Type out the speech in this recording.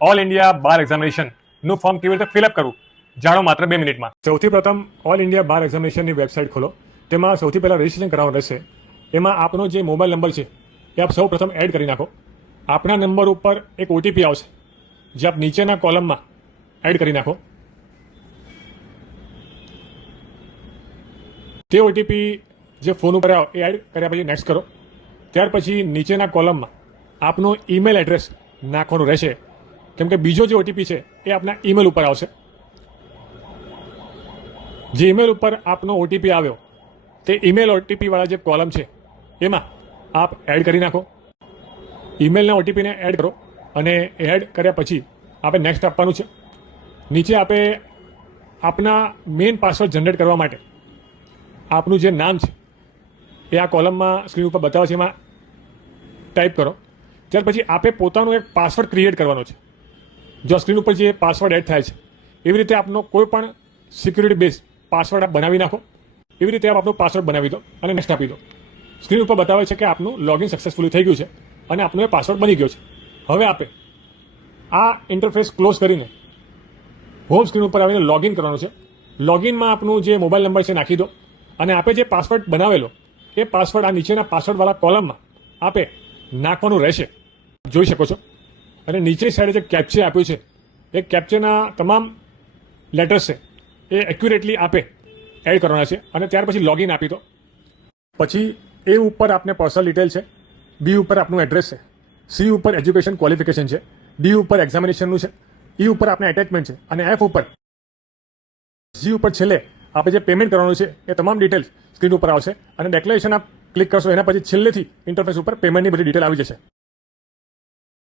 All India બાર એક્ઝામિનેશનનું form કેવી રીતે fill up કરવું જાણો માત્ર 2 મિનિટમાં. સૌથી પ્રથમ ઓલ ઇન્ડિયા બાર એક્ઝામિનેશનની વેબસાઇટ ખોલો. તેમાં સૌથી પહેલાં રજિસ્ટ્રેશન કરાવવાનું રહેશે. એમાં આપનો જે મોબાઈલ નંબર છે એ આપ સૌ પ્રથમ એડ કરી નાખો. આપણા નંબર ઉપર એક ઓટીપી આવશે જે આપ નીચેના કોલમમાં એડ કરી નાખો. તે ઓટીપી જે ફોન ઉપર આવ્યો એ એડ કર્યા પછી નેક્સ્ટ કરો. ત્યાર પછી નીચેના કોલમમાં આપનો ઈમેલ એડ્રેસ નાખવાનું રહેશે, કેમ કે બીજો જે ઓટીપી છે એ આપના ઈમેલ ઉપર આવશે. જે ઈમેલ ઉપર આપનો ઓટીપી આવ્યો તે ઈમેલ ઓટીપી વાળા જે કોલમ છે એમાં આપ એડ કરી નાખો. ઈમેલના ઓટીપીને એડ કરો અને એડ કર્યા પછી આપણે નેક્સ્ટ આપવાનું છે. નીચે આપે આપના મેઇન પાસવર્ડ જનરેટ કરવા માટે આપનું જે નામ છે એ આ કોલમમાં સ્ક્રીન ઉપર બતાવે છે એમાં ટાઈપ કરો. ત્યાર પછી આપે પોતાનો એક પાસવર્ડ ક્રિએટ કરવાનો છે. જો સ્ક્રીન ઉપર જે પાસવર્ડ એડ થાય છે એવી રીતે આપનો કોઈ પણ સિક્યુરિટી બેઝ પાસવર્ડ આપ બનાવી નાખો. એવી રીતે આપ આપનો પાસવર્ડ બનાવી દો અને નેક્સ્ટ આપી દો. સ્ક્રીન ઉપર બતાવે છે કે આપનું લોગિન સક્સેસફુલી થઈ ગયું છે અને આપનો એ પાસવર્ડ બની ગયો છે. હવે આપે આ ઇન્ટરફેસ ક્લોઝ કરીને હોમ સ્ક્રીન ઉપર આવીને લોગિન કરવાનું છે. લોગિનમાં આપનું જે મોબાઈલ નંબર છે નાખી દો અને આપે જે પાસવર્ડ બનાવેલો એ પાસવર્ડ આ નીચેના પાસવર્ડવાળા કોલમમાં આપે નાખવાનું રહેશે. જોઈ શકો છો. અને નીચે સાઈડે જે કેપ્ચા આપ્યું છે એ કેપ્ચાના તમામ લેટર્સ છે એ એક્યુરેટલી આપે એડ કરવાના છે અને ત્યાર પછી લોગિન આપી દો. પછી એ ઉપર આપને પર્સનલ ડિટેલ છે, બી ઉપર આપનું એડ્રેસ છે, સી ઉપર એજ્યુકેશન ક્વોલિફિકેશન છે, ડી ઉપર એક્ઝામિનેશનનું છે, ઈ ઉપર આપને એટેચમેન્ટ છે અને એફ ઉપર જી ઉપર છેલ્લે આપણે જે પેમેન્ટ કરવાનું છે એ તમામ ડિટેલ્સ સ્ક્રીન ઉપર આવશે અને ડેક્લેરેશન આપ ક્લિક કરશો એના પછી છેલ્લેથી ઇન્ટરફેસ ઉપર પેમેન્ટની બધી ડિટેલ આવી જશે.